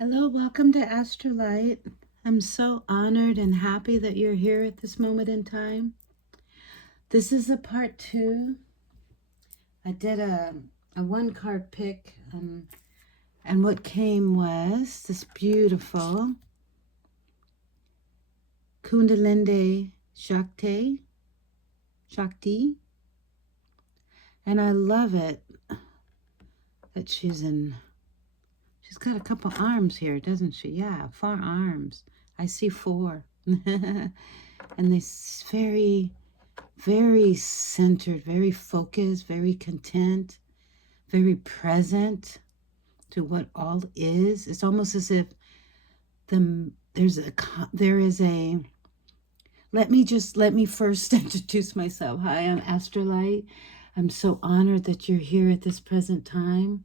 Hello, welcome to Astrolight. I'm so honored and happy that you're here at this moment in time. This is a part 2. I did a one card pick, and what came was this beautiful Kundalini Shakti, and I love it that she's got a couple arms here, doesn't she? Yeah, 4 arms. I see 4. And they very centered, very focused, very content, very present to what all is. It's almost as if there is a let me first introduce myself. Hi, I'm Astrolight. I'm so honored that you're here at this present time.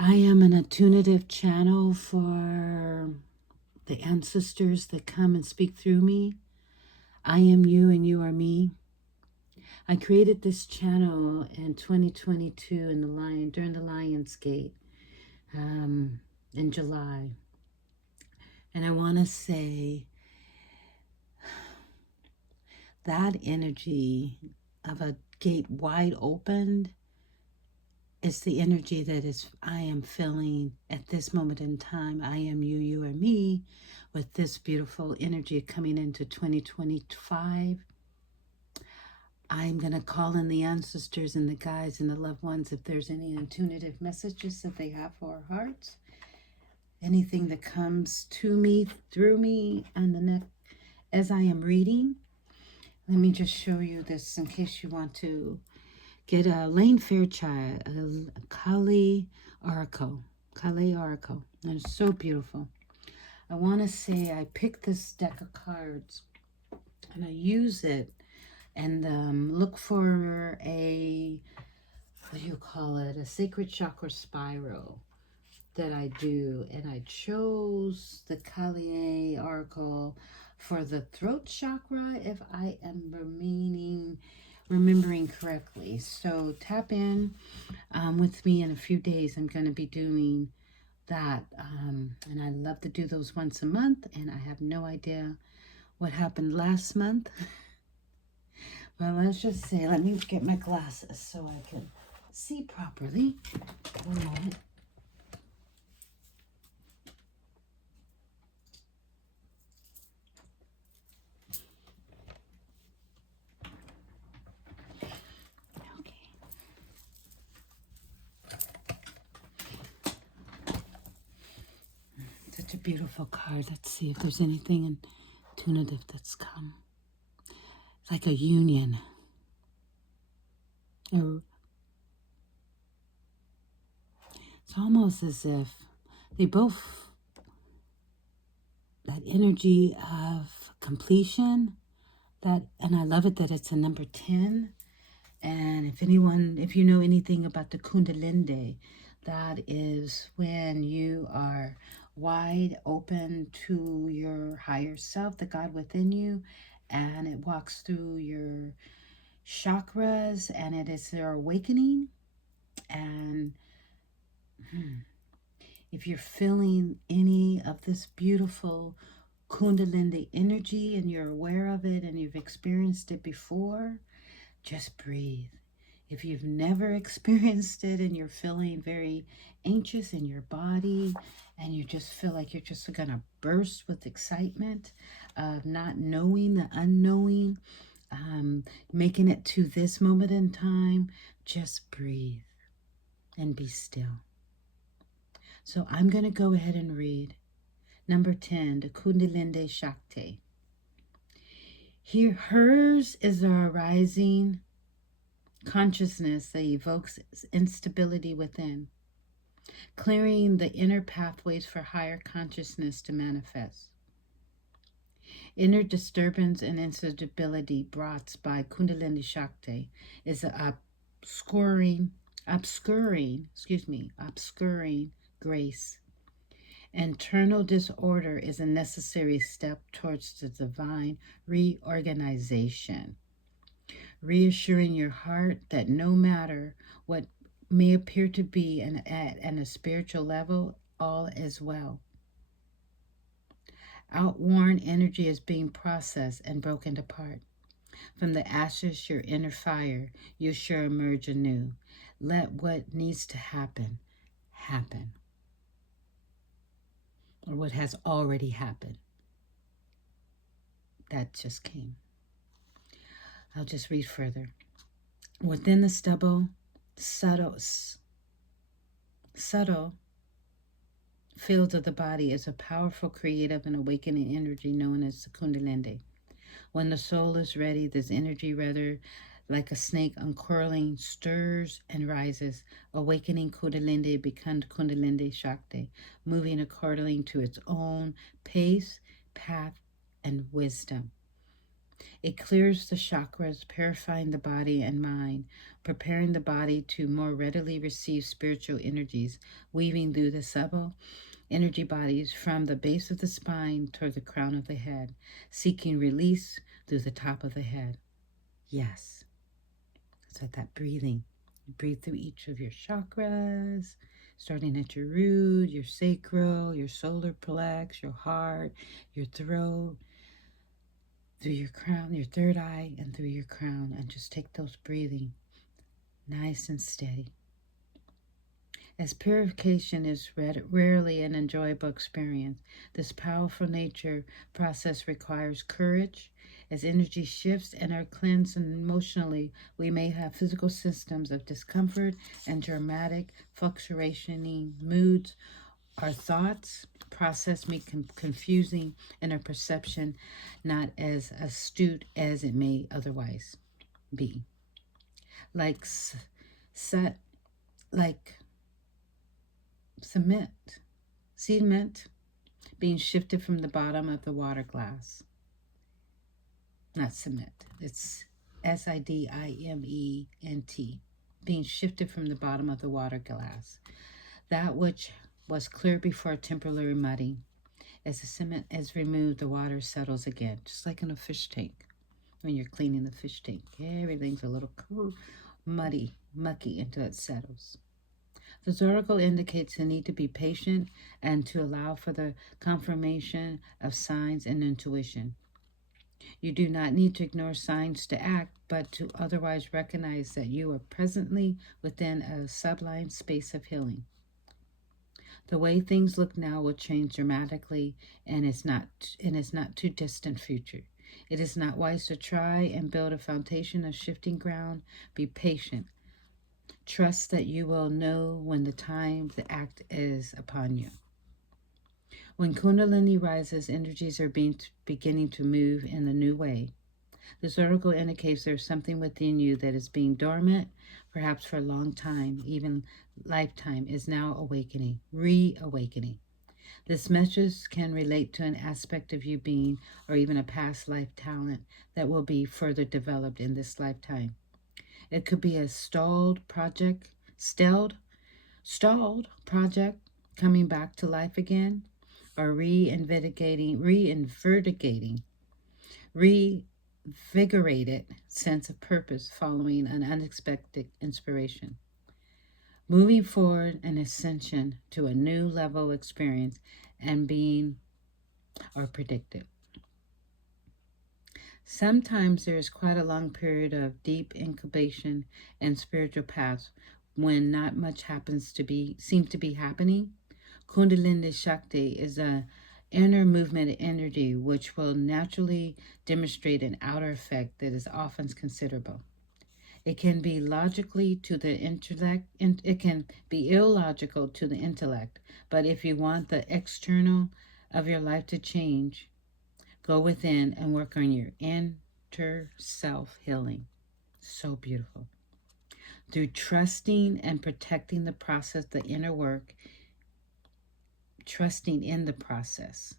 I am an attunative channel for the ancestors that come and speak through me. I am you and you are me. I created this channel in 2022 during the Lion's Gate in July. And I want to say that energy of a gate wide opened is the energy that I am feeling at this moment in time. I am you, you are me, with this beautiful energy coming into 2025. I'm going to call in the ancestors and the guides and the loved ones if there's any intuitive messages that they have for our hearts. Anything that comes to me, through me, and the neck as I am reading. Let me just show you this in case you want to get a Lane Fairchild, a Kali Oracle. And it's so beautiful. I want to say I picked this deck of cards and I use it and look for a sacred chakra spiral that I do. And I chose the Kali Oracle for the throat chakra, if I am remembering correctly. So tap in with me in a few days. I'm going to be doing that. And I love to do those once a month. And I have no idea what happened last month. Well, let's just say, let me get my glasses so I can see properly. One moment. Okay. Such a beautiful card. Let's see if there's anything intuitive that's come. It's like a union. It's almost as if they both, that energy of completion, and I love it that it's a number 10. And if you know anything about the Kundalini, that is when you are wide open to your higher self, the God within you, and it walks through your chakras, and it is their awakening. And if you're feeling any of this beautiful Kundalini energy and you're aware of it and you've experienced it before, just breathe. If you've never experienced it and you're feeling very anxious in your body and you just feel like you're just going to burst with excitement of not knowing the unknowing, making it to this moment in time, just breathe and be still. So I'm going to go ahead and read number 10, the Kundalini Shakti. Here, hers is the arising consciousness that evokes instability within, clearing the inner pathways for higher consciousness to manifest. Inner disturbance and instability brought by Kundalini Shakti is obscuring grace. Internal disorder is a necessary step towards the divine reorganization, reassuring your heart that no matter what may appear to be at a spiritual level, all is well. Outworn energy is being processed and broken apart. From the ashes, your inner fire, you shall emerge anew. Let what needs to happen, happen. Or what has already happened. That just came. I'll just read further. Within the stubble, subtle fields of the body is a powerful creative and awakening energy known as the Kundalini. When the soul is ready, this energy, rather like a snake uncurling, stirs and rises, awakening Kundalini becomes Kundalini Shakti, moving according to its own pace, path, and wisdom. It clears the chakras, purifying the body and mind, preparing the body to more readily receive spiritual energies, weaving through the subtle energy bodies from the base of the spine toward the crown of the head, seeking release through the top of the head. Yes. It's like that breathing. You breathe through each of your chakras, starting at your root, your sacral, your solar plex, your heart, your throat, through your crown, your third eye, and through your crown. And just take those breathing nice and steady. As purification is rarely an enjoyable experience, this powerful nature process requires courage. As energy shifts and are cleansed emotionally, we may have physical systems of discomfort and dramatic fluctuating moods. Our thoughts process may confusing and our perception not as astute as it may otherwise be. Like cement being shifted from the bottom of the water glass. Not cement, it's SIDIMENT, being shifted from the bottom of the water glass. That which was clear before temporary mudding. As the cement is removed, the water settles again, just like in a fish tank. When you're cleaning the fish tank, everything's a little mucky until it settles. The zodiacal indicates the need to be patient and to allow for the confirmation of signs and intuition. You do not need to ignore signs to act, but to otherwise recognize that you are presently within a sublime space of healing. The way things look now will change dramatically and is not too distant future. It is not wise to try and build a foundation of shifting ground. Be patient. Trust that you will know when the time to act is upon you. When Kundalini rises, energies are beginning to move in a new way. This article indicates there's something within you that is being dormant, perhaps for a long time, even lifetime, is now awakening, reawakening. This message can relate to an aspect of you being or even a past life talent that will be further developed in this lifetime. It could be a stalled project coming back to life again, or reinvigorated sense of purpose following an unexpected inspiration. Moving forward, an ascension to a new level of experience and being are predicted. Sometimes there is quite a long period of deep incubation and spiritual paths when not much seems to be happening. Kundalini Shakti is a inner movement energy which will naturally demonstrate an outer effect that is often considerable. It can be logically to the intellect, and it can be illogical to the intellect. But if you want the external of your life to change, go within and work on your inner self healing. So beautiful. Through trusting and protecting the process, the inner work, trusting in the process.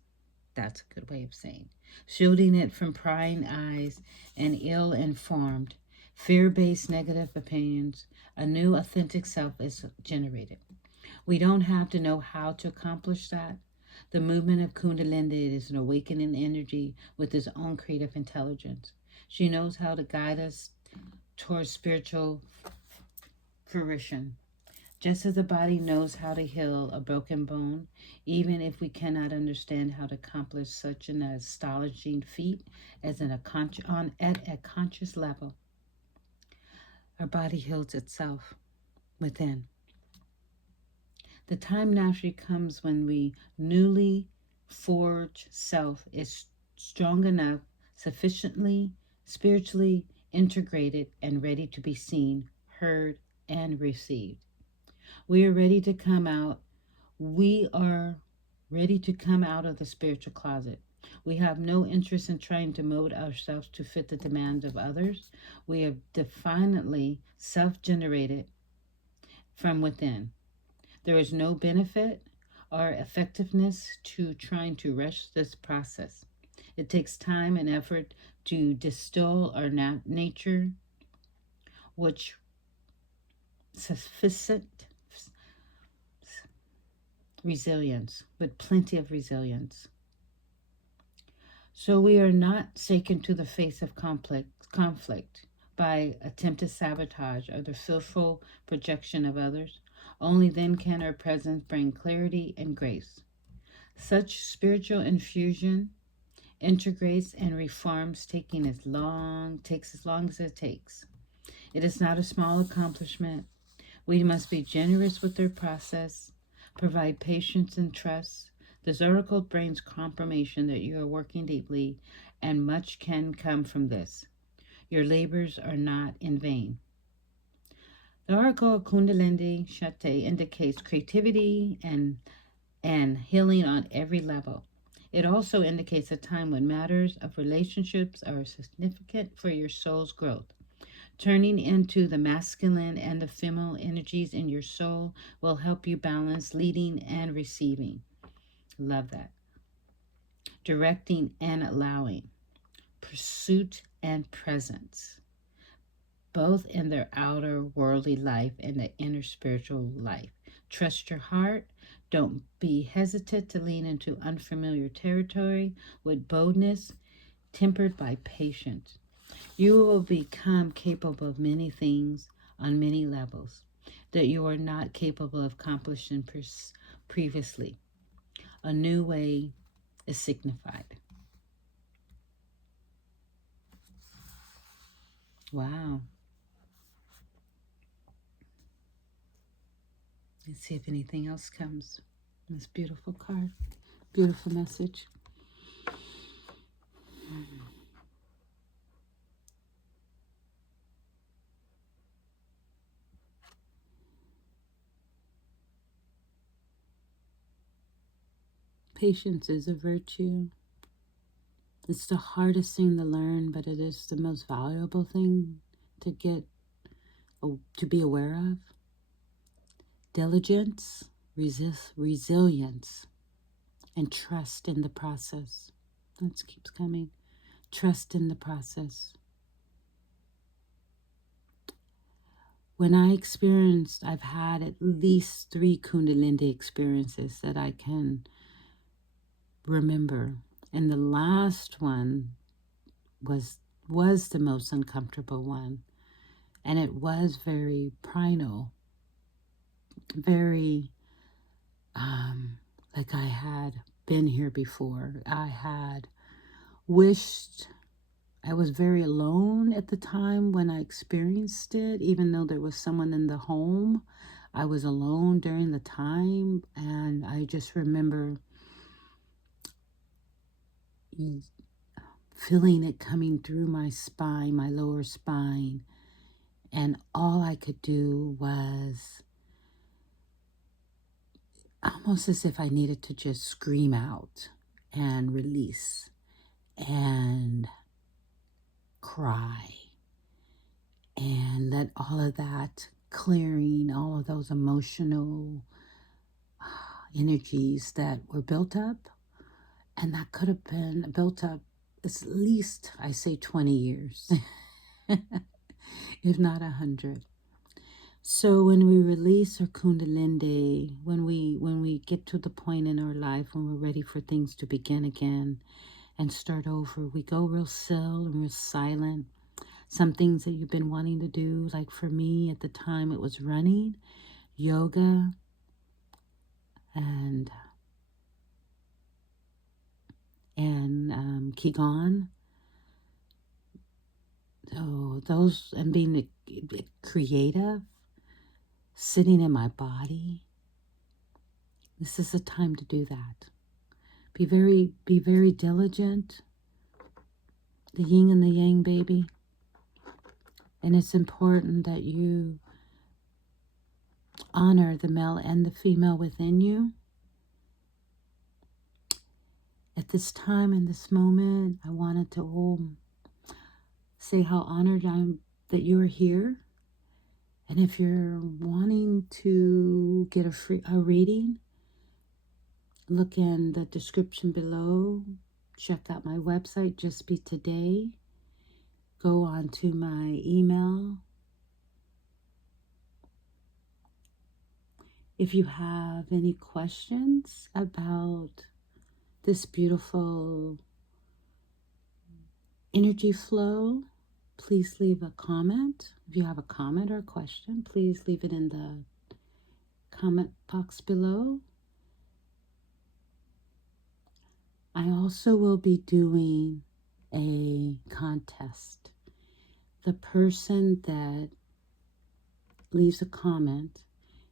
That's a good way of saying. Shielding it from prying eyes and ill-informed, fear-based negative opinions, a new authentic self is generated. We don't have to know how to accomplish that. The movement of Kundalini is an awakening energy with its own creative intelligence. She knows how to guide us towards spiritual fruition. Just as the body knows how to heal a broken bone, even if we cannot understand how to accomplish such an astonishing feat as at a conscious level, our body heals itself within. The time naturally comes when we newly forged self is strong enough, sufficiently spiritually integrated, and ready to be seen, heard, and received. We are ready to come out. We are ready to come out of the spiritual closet. We have no interest in trying to mold ourselves to fit the demands of others. We have definitely self generated from within. There is no benefit or effectiveness to trying to rush this process. It takes time and effort to distill our nature, which sufficient resilience, with plenty of resilience. So we are not shaken to the face of conflict by attempted sabotage or the fearful projection of others. Only then can our presence bring clarity and grace. Such spiritual infusion integrates and reforms takes as long as it takes. It is not a small accomplishment. We must be generous with their process, provide patience and trust. This article brings confirmation that you are working deeply, and much can come from this. Your labors are not in vain. The article Kundalini Shakti indicates creativity and healing on every level. It also indicates a time when matters of relationships are significant for your soul's growth. Turning into the masculine and the feminine energies in your soul will help you balance leading and receiving. Love that. Directing and allowing. Pursuit and presence, both in their outer worldly life and the inner spiritual life. Trust your heart. Don't be hesitant to lean into unfamiliar territory with boldness, tempered by patience. You will become capable of many things on many levels that you are not capable of accomplishing previously. A new way is signified. Wow. Let's see if anything else comes. This beautiful card. Beautiful message. Patience is a virtue. It's the hardest thing to learn, but it is the most valuable thing to to be aware of. Diligence, resilience, and trust in the process. That keeps coming. Trust in the process. When I've had at least 3 Kundalini experiences that I can remember. And the last one was the most uncomfortable one. And it was very primal, very like I had been here before. I had wished I was very alone at the time when I experienced it, even though there was someone in the home. I was alone during the time, and I just remember feeling it coming through my spine, my lower spine, and all I could do was almost as if I needed to just scream out and release and cry and let all of that clearing, all of those emotional energies that were built up, and that could have been built up at least, I say, 20 years, if not 100. So when we release our Kundalini, when we get to the point in our life when we're ready for things to begin again and start over, we go real still and real silent. Some things that you've been wanting to do, like for me at the time it was running, yoga, and Qigong. So those, and being creative, sitting in my body. This is a time to do that. Be very diligent. The yin and the yang, baby. And it's important that you honor the male and the female within you. At this time, in this moment, I wanted to say how honored I am that you are here. And if you're wanting to get a reading, look in the description below. Check out my website, Just Be Today. Go on to my email. If you have any questions about this beautiful energy flow, please leave a comment. If you have a comment or a question, please leave it in the comment box below. I also will be doing a contest. The person that leaves a comment,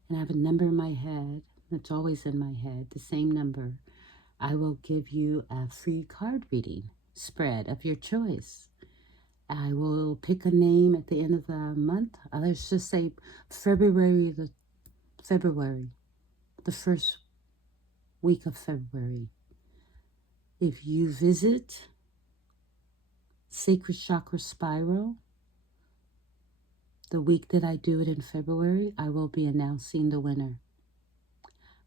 and I have a number in my head, that's always in my head, the same number, I will give you a free card reading spread of your choice. I will pick a name at the end of the month. Let's just say February, the first week of February. If you visit Sacred Chakra Spiral, the week that I do it in February, I will be announcing the winner.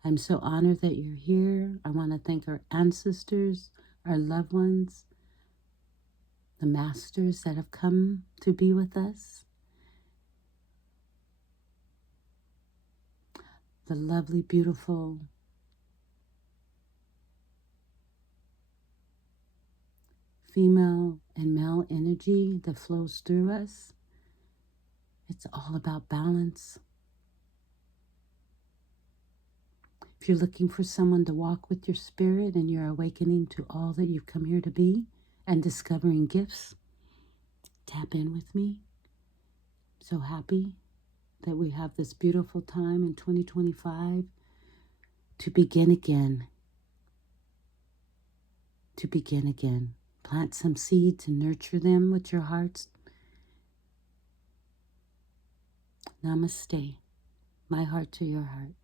I'm so honored that you're here. I want to thank our ancestors, our loved ones, the masters that have come to be with us, the lovely, beautiful female and male energy that flows through us. It's all about balance. If you're looking for someone to walk with your spirit and you're awakening to all that you've come here to be and discovering gifts, tap in with me. So happy that we have this beautiful time in 2025 to begin again. To begin again. Plant some seeds and nurture them with your hearts. Namaste. My heart to your heart.